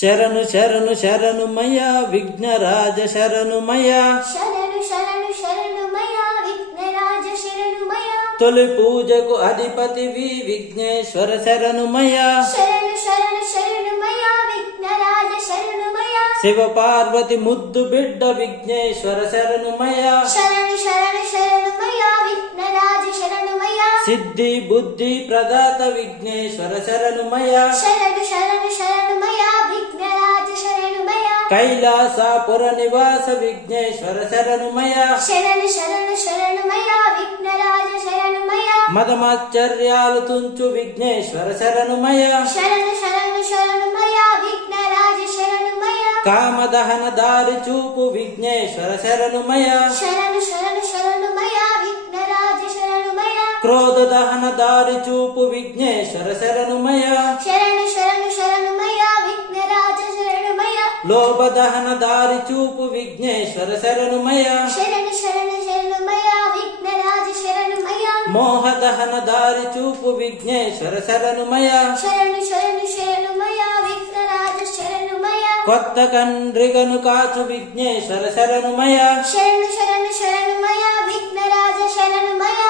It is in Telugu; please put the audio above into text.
శరణు శరణు శరణుమయ విఘ్నరాజ శరణుమయ శరణు శరణు శరణుమయ విఘ్నరాజ శరణుమయ తొలి పూజకు అధిపతివి విఘ్నేశ్వర శరణుమయ శరణు శరణు శరణుమయ విఘ్నరాజ శరణుమయ శివ పార్వతి ముద్దు బిడ్డ విఘ్నేశ్వర శరణుమయ శరణు శరణు శరణుమయ విఘ్నరాజ శరణుమయ సిద్ధి బుద్ధి ప్రదాత విఘ్నేశ్వర శరణుమయ శరణు శరణు శరణుమయ విఘ్నరాజ శరణుమయ కైలాసపుర నివాస విఘ్నేశ్వర శరణుమయ శరణు శరణు శరణుమయ విఘ్నరాజ శరణుమయ మదమాశ్చర్యాలు తుంచు విఘ్నేశ్వర శరణుమయ శరణు శరణు శరణుమయ విఘ్నరాజ శరణుమయ కామదహన దారి చూపు విఘ్నేశ్వర శరణుమయ శరణు శరణు శరణుమయ విఘ్నరాజ శరణుమయ క్రోధ దహన దారి చూపు విఘ్నేశ్వర శరణుమయ శరణు శరణు శరణుమయ విఘ్నరాజ శరణుమయ లోభ దహన దారి చూపు విఘ్నేశ్వర శరణుమయ శరణు శరణు శరణుమయ విఘ్నరాజ శరణుమయ మోహ దహన దారి చూపు విఘ్నేశ్వర శరణుమయ శరణు శరణు శరణుమయ విఘ్నరాజ శరణుమయ కొత్త కండ్రిగను కాచు విఘ్నేశ్వర శరణుమయ శరణు శరణు శరణుమయ విఘ్నరాజ శరణుమయ